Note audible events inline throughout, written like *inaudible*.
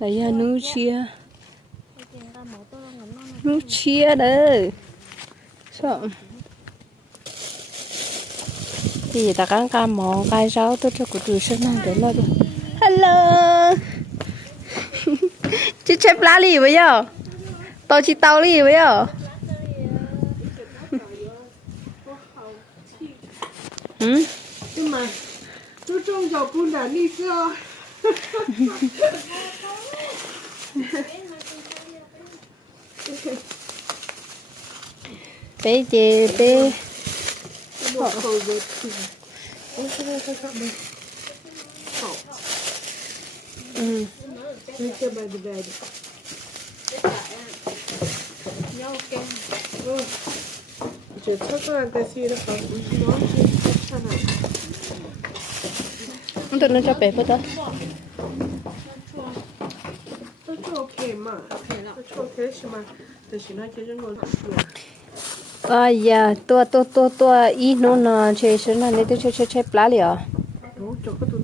là giờ nu chia. tôi nu chia đấy sợ. Thì ta căng cam mò cái rau tôi cho cụ tụi sinh năng để lo đi hello. *laughs* Chị chép lá lì bây giờ tao chỉ tao lì bây giờ ừ. Nhưng mà tôi trông cho bún đã đi chị rồi sao sao sao mình ừ đi cho bà đi về đi 어. 이제 철저한테 쓰이는 거 무슨 너무 괜찮아. không được nó cho bé To czy okej ma? To czy okej się ma? To się na ciebie go A ja, to, to, to, to, i no na, czy jeszcze na nie, to, czy, czy, czy, plali, a? No, to, to, to, to,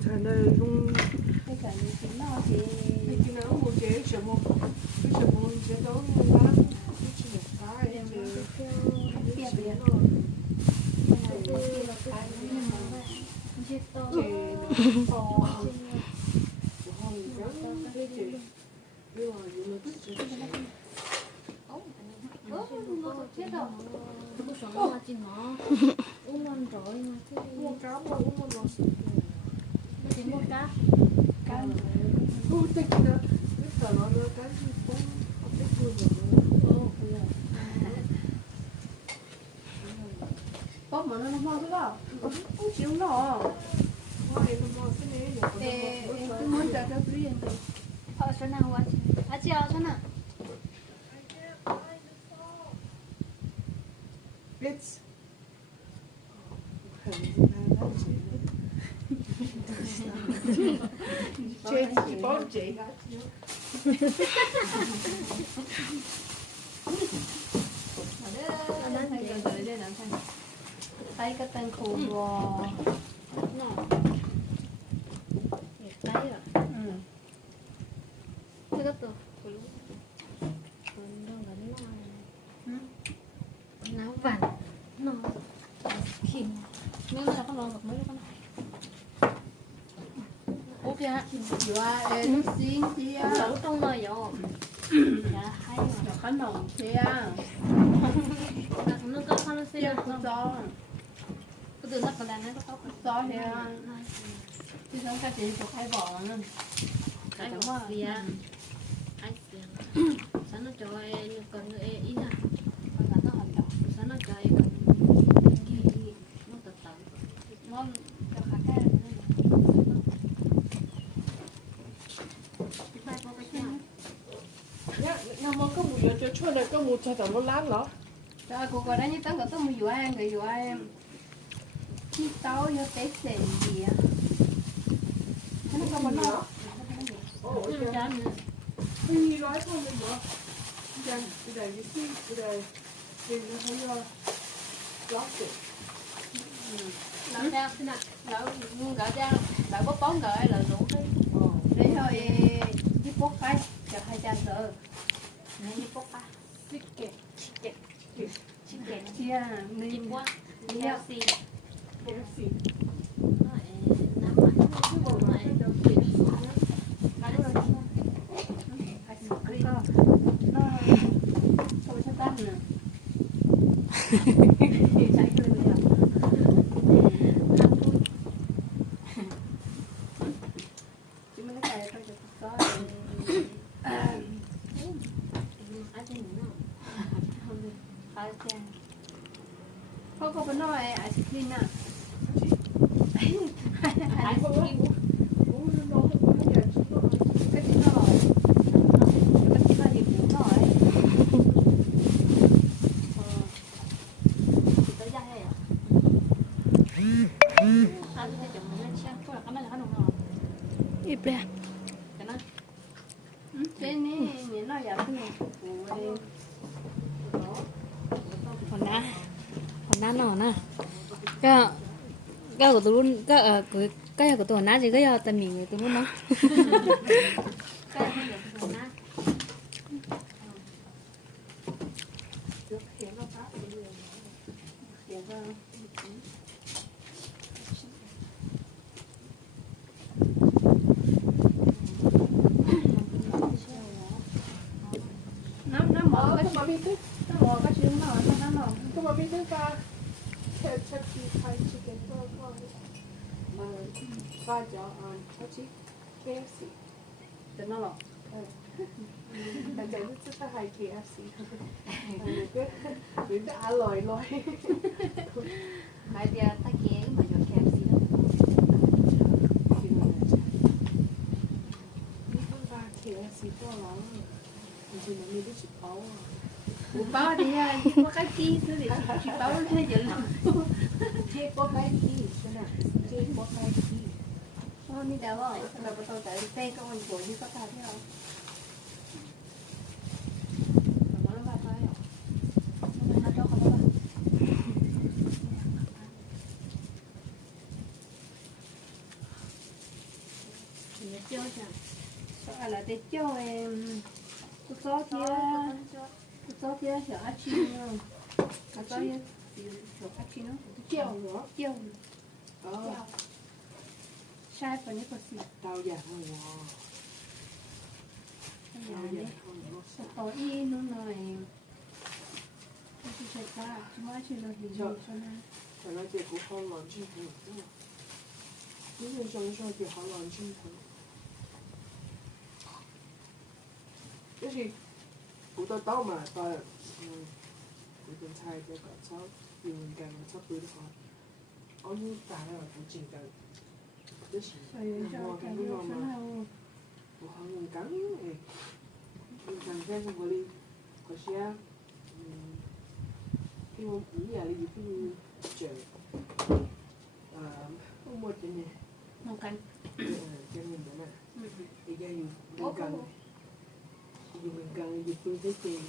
Witz. Chị chỉ bóp chị tay cái tên khổ bò nào từ nó còn đàn nó có cho thì chị sống cái chị của hai bỏ nữa cái đó vì à ai sáng nó cho em còn em ý à là nó hành động sáng nó cho em nó tự tự nó cho khá cái cái nhưng mà có giờ cho cho này có một cho tao nó lát nó. Trời cô gọi đó như tao gọi tao mua dùa em, người dùa em Chi tao vô tế xịn gì à Nó không có nó Ồ, ừ, ok. cho nữa Thì nói thôi mình bỏ. Cái này, cái này cái gì, cái này. Thì nó thấy là lót được. Nó ra, thế nào Nó gọi ra, bảo bóp bóng gọi là đủ đi Ờ. Đấy thôi, giúp bóp phải Chờ hai trăm giờ này đi bốc ba Thích kẹt. chicken Chia, chim mình quá healthy Cái gì? nằm mạnh này phải sửa cái co Nó Thôi sao tắt nè Chạy cái này bây giờ Chứ mấy cái này thôi cho có ở trên Không có vấn đề ice cream à ai cũng Cũng nó nó nó nhảy xuống nó. cái gì nó rồi cái gì nó thì cũng rồi chỉ tới ra hay à ăn thì chồng mình xem có là cái này là cái đồng nào ít bè cái nó trên này nhìn nó giả cái này phục vụ đây còn ná còn ná nó nè cái cái của tôi luôn cái cái cái của tôi ná gì cái tầm mình của tôi luôn đó cái này trước khiến nó phát cái điều Dạ vâng. Nó nó mở cái mà biết tức nó mở cái chuyện nó nó nó nó nhưng mà biết tức ta theo chắc chi khai chi cái to to mà Fajar on Chachi KFC. Then no. Tại chạy rất rất hay KFC. Vì đã lòi lòi. Hai giờ ta kia mà cho KFC đó. KFC to lắm. Mình chỉ mới biết chỉ bao à. Một bao đi ha, cái kia thôi để chỉ bao lên giờ lắm. Chỉ có cái kia, thế nào? Chỉ có cái kia. Tôi như có sao thế không? Mà nó ba tay không? Nó cho không ba. Thì chơi chẳng. Sao là để cho em tôi có kia tôi có kia sợ ác chi không? Tôi có kia sợ ác chi nó Treo nữa. chiêu Ờ, 샤이퍼니 버스 나오야하고 나오야하고 또이 누나에 주셨다 주마치로 해주셨나 저는 이제 고파운 런칭 보였구나 요즘 정신을 비하한 런칭 보였구나 就是好多兜埋翻，嗯，嗰種差嘅腳手，要近七倍都可，我依但係我好戰緊。rồi cho cả vô sẵn hầu Của họ ngừng cắn này Mình cần xem xong rồi đi Còn xe Khi mà cũng giờ đi dịp chờ Không mua chuyện này Không cần Cho mình đó mà Thì ra dùng mình cần Dùng mình cần dùng phương thế tiền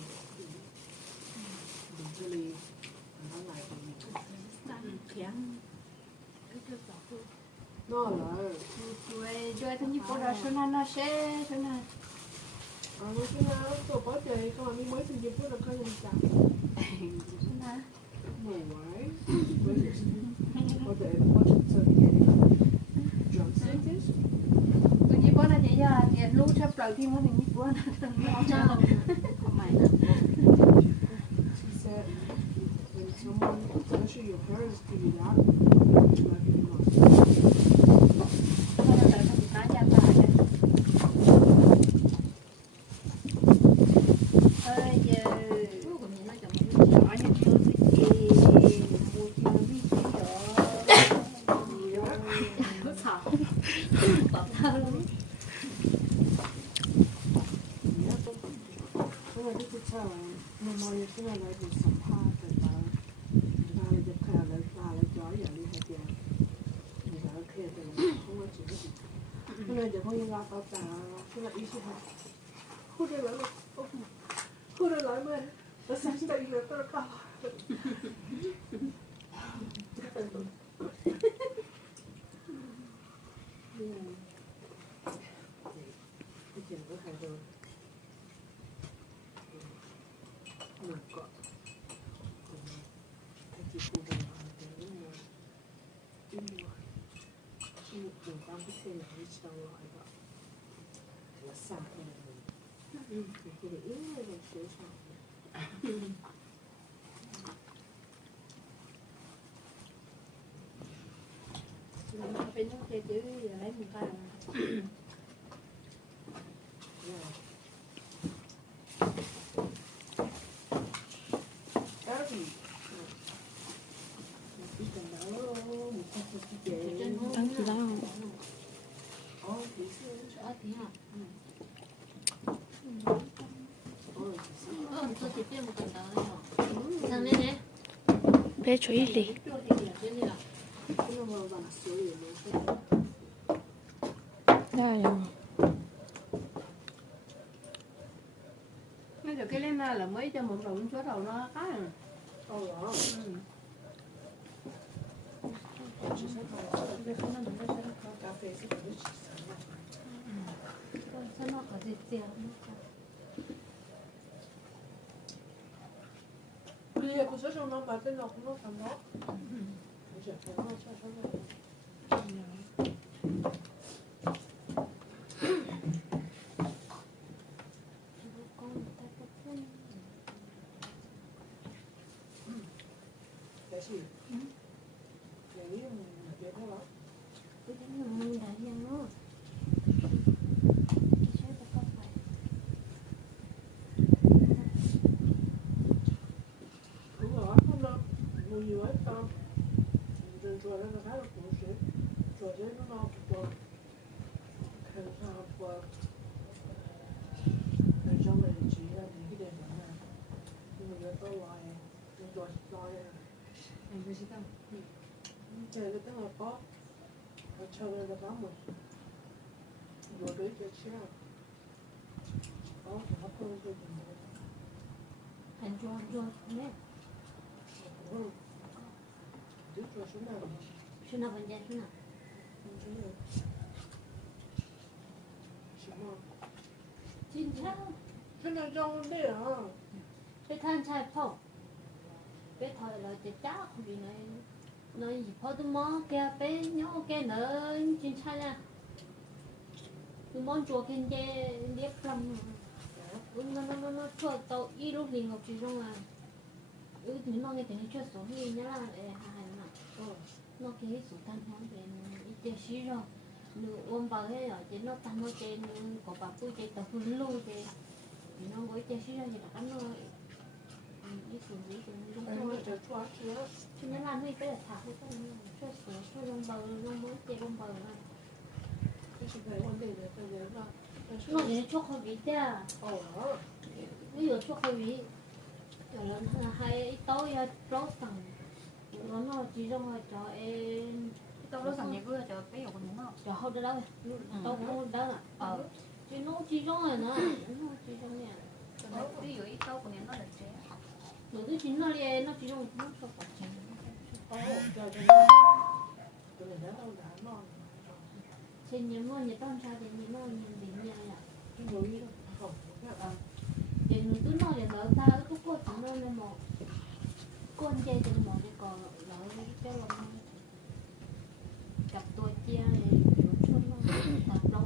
Mình sẽ đi Nó lại thì mình Đang kén Cái thức bảo tôi. nó là ช่วยช่วยทั้งญี่ปุ่นเราชนะนะเช่ชนะ à nói chứ là tôi có chơi không mà mới từ dịch là coi mình chặt ชนะ mày quái với có thể có thể chơi cái này drum set chứ ตัวญี่ปุ่นน่ะจะยาเดี๋ยวลูกชอบปล่อยที่มันถึงญี่ปุ่นนะน้อง Chào. เจ้า Không phải là. she said when someone especially your parents give you that 后来结婚又拉倒算了现在一起后来来了来了我想起来一个字儿干嘛 Làm sao bên nó chơi chữ giờ lấy một cái là yeah đó thì cái cần đó một cái cái chế Trên hông. Đăng ký đó Ồ, tí xưa Sợ tí hả? Ồ, tí xưa Ờ, tôi chỉ biết một cần đó thôi hả? Sang lên đấy. bé chú ý đi Chỗ thì kìa, trên đây là. cái nó vào vào số liền nó sẽ đây rồi Nói được cái lên là mới cho một đồng số đầu nó khá rồi ừ. Chỉ sẽ có cái không nó sẽ có cà phê sẽ có cái chỉ sáng Anh sẽ không? 이제 그때 아빠 저번에 가면 요를 제치야. 어, 앞으로 좀 hành cho cho mẹ 응. 늦어 주나. xin nào vấn đề xin nào chính xác 그냥 좋은데요. cái than chai phong bé thôi là chết chá vì này. Nói gì phô tôi mò kia bé nhớ kia nữa chính xác nè tôi mong chùa kia dê liếc lắm nó nó nó nó, chùa tàu y lúc liền ngọc chỉ trong là ừ thì nó nghe tiếng chùa số hi nhá là, ê hai nó nó cái số tan hoang về ít tiền xí rồi. Nụ ôm vào hết rồi chỉ nó tan nó trên có bà vui trên tàu phun lưu trên nó gói ít tiền xí rồi, thì là nó Ờ. cho nên là mình phải là thả cái cho sửa cho lông bờ lông mới cái lông bờ này. Nó chỉ cho khẩu vị chứ ví dụ cho khẩu vị rồi là hai tối ra rốt sẵn nó nó chỉ trong rồi cho em tao rốt sẵn vậy vừa cho cái dầu đúng không cho hậu đó đâu tao không đó là chỉ nó chỉ trong rồi nữa chỉ trong nè ví dụ ít tao của nó là chế nó cứ chính nó đi nó chỉ trong nó cho phải chén 어. 저 저. 그래 내가 오늘 안 나와. trên nhà mua nhà con trai thì nhà mua nhà bình nhà là 여기는 어. thì nó cứ nói là lỡ ta cứ có chỉ nó lên một con dây trên một cái còn lỡ cái cái lòng cặp tôi chia thì nó chua nó tập lâu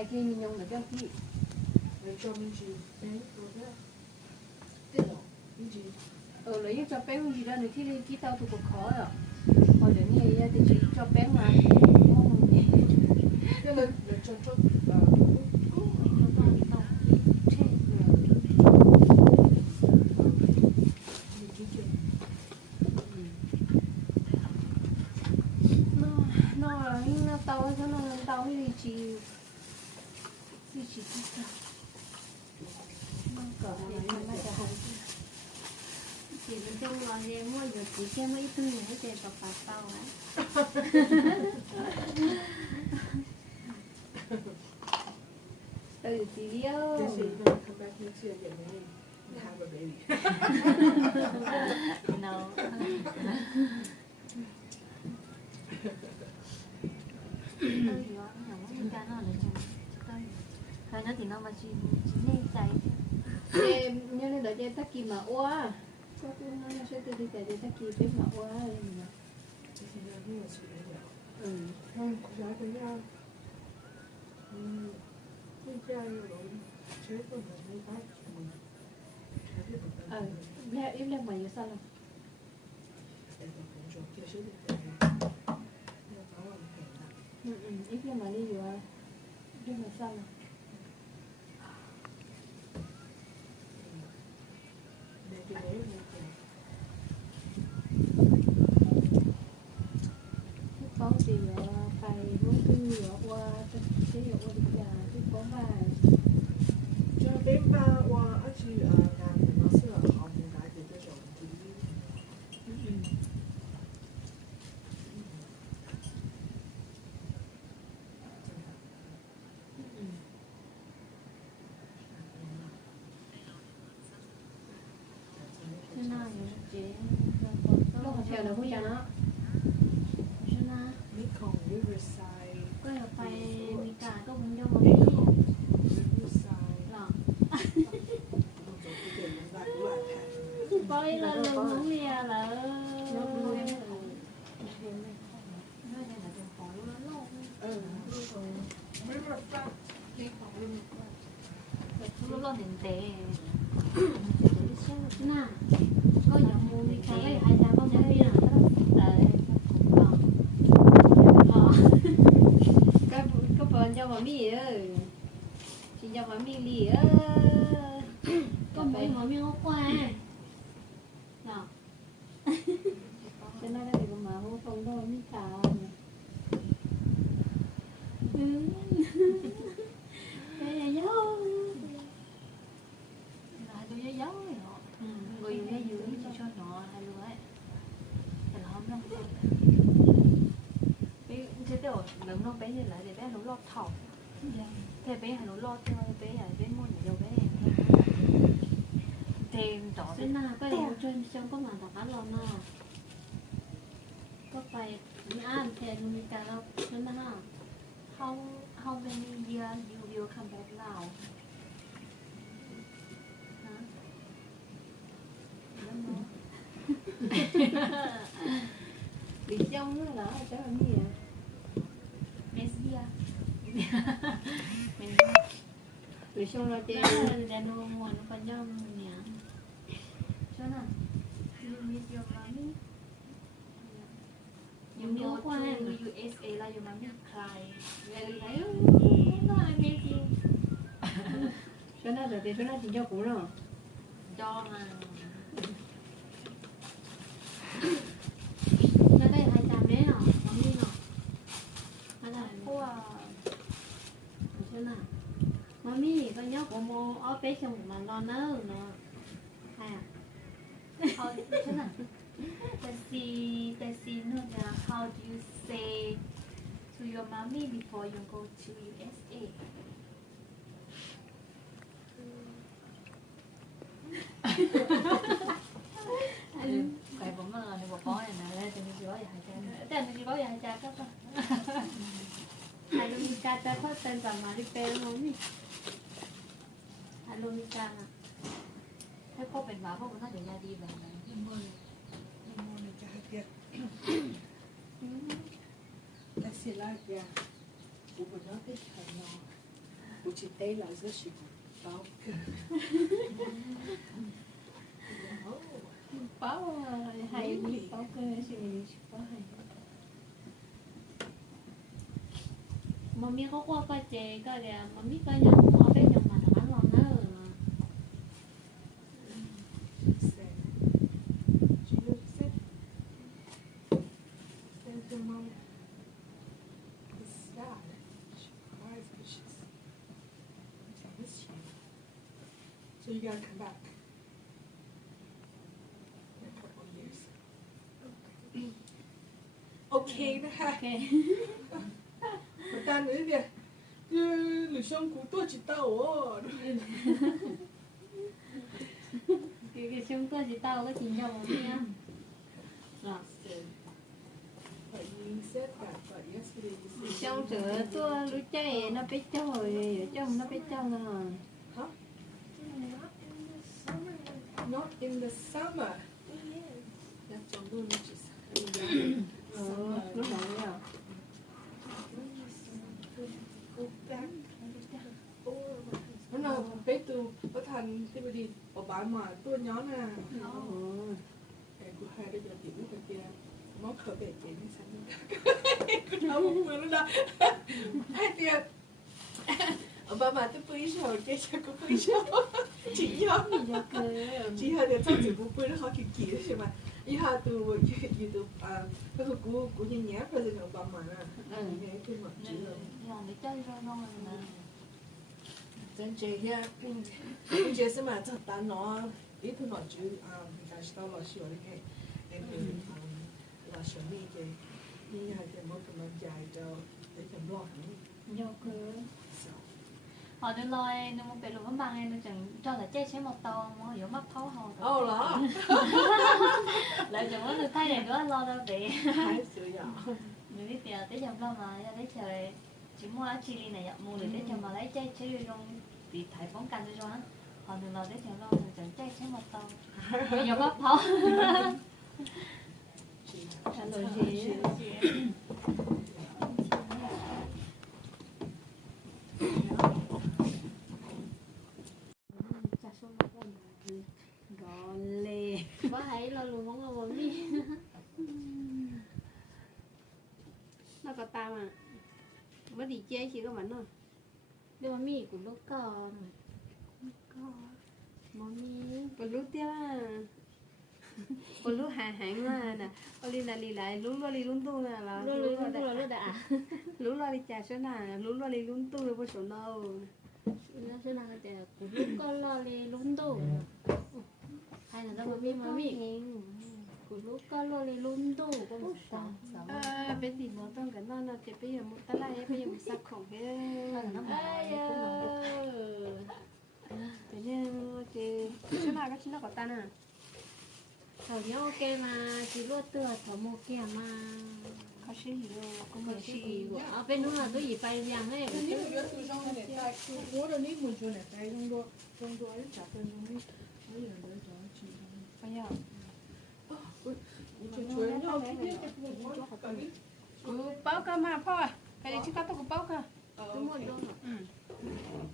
này kia mình nhông là cái gì lấy cho mình chị đấy rồi đó tiếp rồi mình chị ờ lấy cho bé mình chị ra nữa khi lên kia tao thuộc cuộc khó rồi còn đến ngày thì chị cho bé mà không không để cho cho mua được chỉ cái mấy thứ này hết trên tập bạc tao á từ chị yêu This is gonna come back next year and then have a baby. no Thôi nó thì nó mà chỉ chỉ nên chạy em nhớ nên đợi cho tắc kỳ mà oa có cái nó sẽ từ từ từ tắc kỳ biết mà oa This is your new experience. ừ 형, 그냥 그냥 음, 혼자로 제일 많이 가지고 자기 ờ leo yếu leo mà nhiều sao không 좀 계셔야 되는데 그냥 나와도 된다. ừ ừ yếu leo nhiều qua cái hiệu qua bây giờ cái có vài cho đến ba qua ở chị ở nhà thì nó sẽ là học một cái thì tôi thì Hãy subscribe cho kênh Ghiền Mì Gõ Để bởi là lần muốn lìa là lo đến té nè có nhà mua mi cả lấy hai trăm con à đấy ờ. Các các bạn cho mà mi ơi. Chị cho mà mi lì ơ có mấy món mi ngốc qua nào cho nên là cái mà mua không đâu mi cả đây là dấu là tôi nhớ giấu rồi họ người dùng cái dưới cho cho nó hay luôn ấy thì nó không đâu bé thế tiểu lớn nó bé như lại để bé nó lọt thọc thế bé hay nó lọt thôi bé hay bé mua nhiều bé thêm tỏ Thế nào? Có điều trên trong có mà đọc lo nào? Có phải ăn thì mình cả lo thế nào? How how many years you will come back now? Không? *laughs* bị trong nữa là chắc là gì à. Messi à mình *laughs* bị trong là chơi đó là nó muốn nó phải nhom nhỉ cho nào you miss your mommy you Mình nhớ go qua to em. USA là your mommy cry very thấy like nó ai Messi cho nó rồi thì cho nó mami con nhóc của mô ở bé chồng mà lo nơ nó hay à how thế nào Tessie Tessie know là how do you say to your mommy before you go to USA phải bấm mà này bỏ có này nè lên thì mình có gì hay chơiแต่มันก็อยากจ Alumicata costa in Zamari per nomi. Alumicana. ให้พ่อเป็นหมาพ่อมันน่าจะยาดีแบบนั้นยิ่งมือยิ่งมือนจะให้เกียรติแต่สิลาเกียรติอุปนักเป็นขันนอนอุจิเตยหลายเสื้อชิบเป้าเกิดเป้าให้เป้าเกิดใช่ชิบเป้าให้ mummy को को So you gotta come back. In a couple of years. Okay. okay. okay. *laughs* xong của tôi chỉ tao ồ *laughs* cái cái chúng tôi chỉ tao cái chính nhau tí á. Rồi said trong sữa tôi lúc chơi nó biết chơi ở trong nó biết chơi rồi? Not in the summer. That's trong luôn which is ờ lúc nào nhỉ Go back. 컴페이트 버탄 티브리 어바마 또 년아 에구 하이를 여기는 그게 뭐 커베 게임이 산다 너무 모르다 하여튼 엄마마 또 뿌리셔 이렇게 자꾸 뿌리셔 지이하 지이하 내가 자주 못 뿌려 하기 기르시만 이하 또 유튜브 아 그래서 구 구년이야 그래서 엄마마 아 이게 그 뭐지 이거 내 딸이랑 하는 전제야 이제서 맞아 단어 이분 아주 아 다시 또 러시 오르게 에그 러시 미게 이한테 뭐 그만 자이도 이렇게 block 요 그. họ đưa lôi nó muốn bị lụm bằng em nó chẳng cho là chơi sẽ một tàu mà hiểu mắt thấu hồ rồi. lại chẳng muốn được thay này nữa lo đâu bị. Mình biết giờ tới giờ lo mà ra trời chỉ mua lá chili này mua được tới giờ mà lấy chơi chơi luôn còn đừng lo để cho lo mình chẳng trái chế một tàu nhiều bắp phao Thành rồi gì? chả số nó còn Gòn lê. bữa hãy lo luôn món ngon đi Nó có ta mà. Mới đi chơi chỉ có bánh thôi. Nhưng mà mì của lúc còn mami Còn lúc tiếp à. Còn lúc hà hạng mà. Còn đi là đi lại lúc lo lúc tu nè là. luôn luôn luôn luôn luôn đã Lúc *laughs* lo đi trà số nè. Lúc lo là có số đâu. nó sẽ là cái của lúc con lo đi luôn đủ hay là đâu lúc con lu ka lo le lum do ko mo sa a be di no tong ga na na te pe mo ta la e pe mo sa ko ge ayo te ne te chu na ga chi na ko ta na thảo ok mà chỉ lo tựa thảo mô kia mà có sự hiểu có một bên đó là tôi gì phải làm ấy cái này bao cơ mà phao à? Cái này chúng ta có bao cơ. Ừ.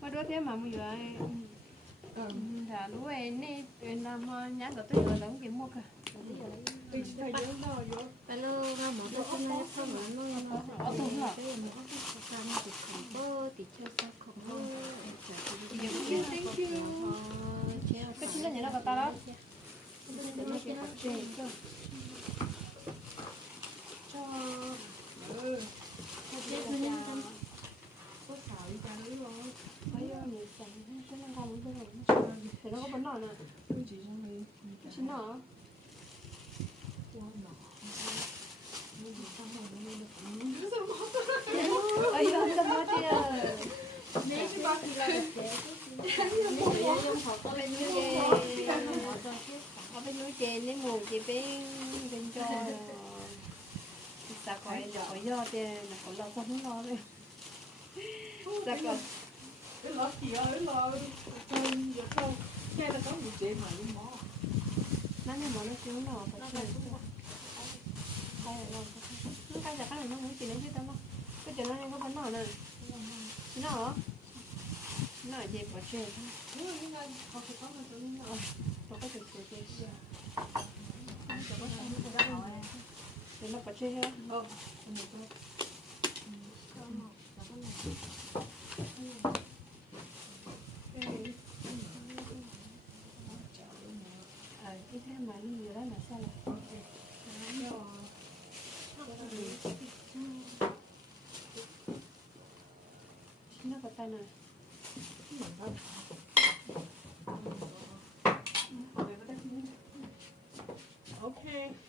Mà đôi thế mà mua rồi là lúc ấy nè làm nhãn của tôi rồi đóng kiếm mua cả Hello, mà một cái hôm nay sao mà nó nó tụt rồi. Bố thì cho sao không. Dạ, thank you. Cái chính là nó của ta đó to make it up shape. Cho Hạt chế mình nên tâm Sốt xào đi chả lấy rồi Mấy người sẵn Cái năng con cũng không có Thì nó có bánh nọ nè Tôi chỉ cho người Chính nọ Ủa nọ Hãy subscribe cho kênh Ghiền Mì Gõ Để không bỏ lỡ những video hấp dẫn bên núi jen nên mu thì bên bên cho Sa ko en jo yo te na ko lo nó no le. Sa ko. Cái lọ gì ơi, cái lọ chơi giờ không, chơi là có một chị mà đi mò. Nó như mò nó chiếu lọ, nó chơi. Đây là lọ. Nó cái là cái này nó muốn chị lấy cái tao nó. Cái chuyện nó có bánh nọ nè. Nó hả? Nó ở dịp ở trên. Nó cái dịp ở trên. Nó ở dịp ở trên. 냥 거기 가면 되는 거 Nó có thể chơi chơi chơi. Để nó bỏ chơi hết. 어 À, Okay.